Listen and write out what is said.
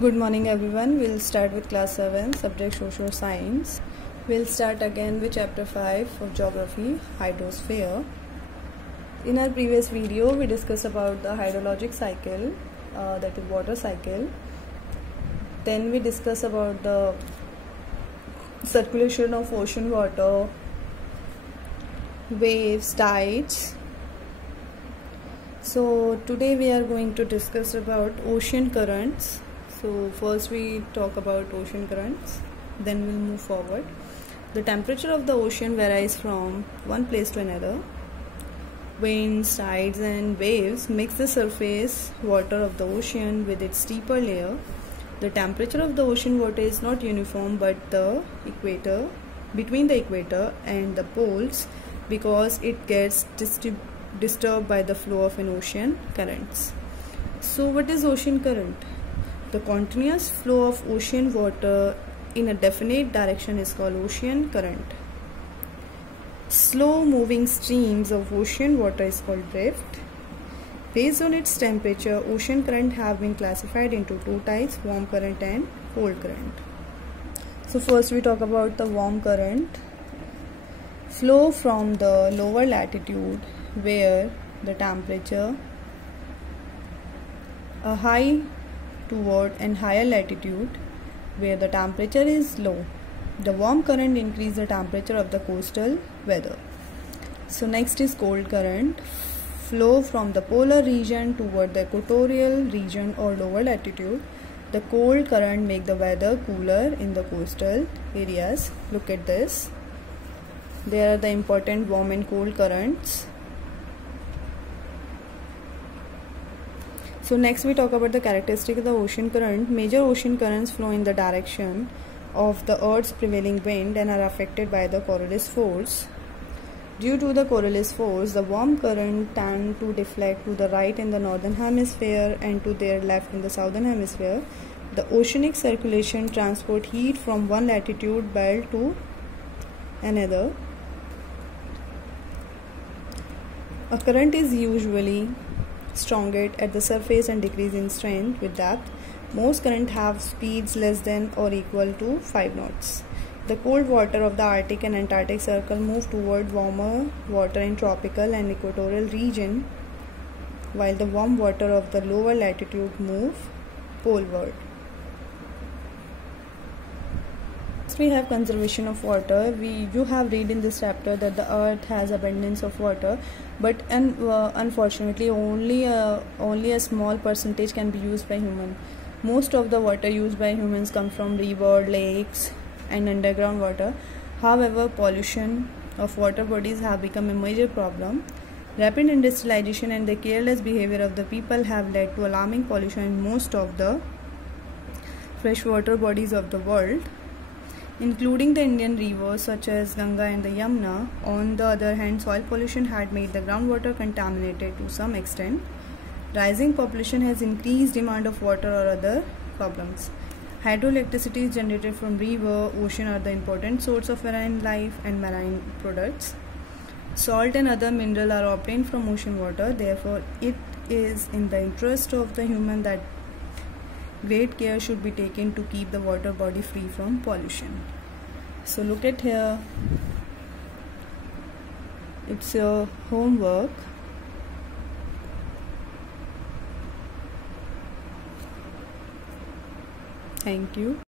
Good morning everyone. We'll start with class 7 subject social science. We'll start again with chapter 5 of geography, hydrosphere. In our previous video we discussed about the hydrologic cycle, that is water cycle. Then we discussed about the circulation of ocean water, waves, tides. So today we are going to discuss about ocean currents. So first we talk about ocean currents, then we'll move forward. The temperature of the ocean varies from one place to another. Winds, tides and waves mix the surface water of the ocean with its deeper layer. The temperature of the ocean water is not uniform but between the equator and the poles, because it gets disturbed by the flow of an ocean currents. So what is ocean current? The continuous flow of ocean water in a definite direction is called ocean current. Slow moving streams of ocean water is called drift. Based on its temperature, ocean current have been classified into two types, warm current and cold current. So first we talk about the warm current. Flow from the lower latitude where the temperature high toward and higher latitude where the temperature is low. The warm current increase the temperature of the coastal weather. So next is cold current. Flow from the polar region toward the equatorial region or lower latitude. The cold current make the weather cooler in the coastal areas. Look at this. There are the important warm and cold currents. So next we talk about the characteristic of the ocean current. Major ocean currents flow in the direction of the Earth's prevailing wind and are affected by the Coriolis force. Due to the Coriolis force, the warm current tend to deflect to the right in the northern hemisphere and to their left in the southern hemisphere. The oceanic circulation transport heat from one latitude belt to another. A current is usually strongest at the surface and decrease in strength with depth. Most current have speeds less than or equal to 5 knots. The cold water of the Arctic and Antarctic Circle move toward warmer water in tropical and equatorial region, while the warm water of the lower latitude move poleward. Next we have conservation of water. You have read in this chapter that the earth has abundance of water, but unfortunately only a small percentage can be used by human. Most of the water used by humans come from river, lakes and underground water. However, pollution of water bodies have become a major problem. Rapid industrialization and the careless behavior of the people have led to alarming pollution in most of the freshwater bodies of the world, including the Indian rivers such as Ganga and the Yamuna. On the other hand, soil pollution had made the groundwater contaminated to some extent. Rising population has increased demand of water or other problems. Hydroelectricity is generated from river, ocean are the important source of marine life and marine products. Salt and other minerals are obtained from ocean water. Therefore, it is in the interest of the human that great care should be taken to keep the water body free from pollution. So look at here. It's your homework. Thank you.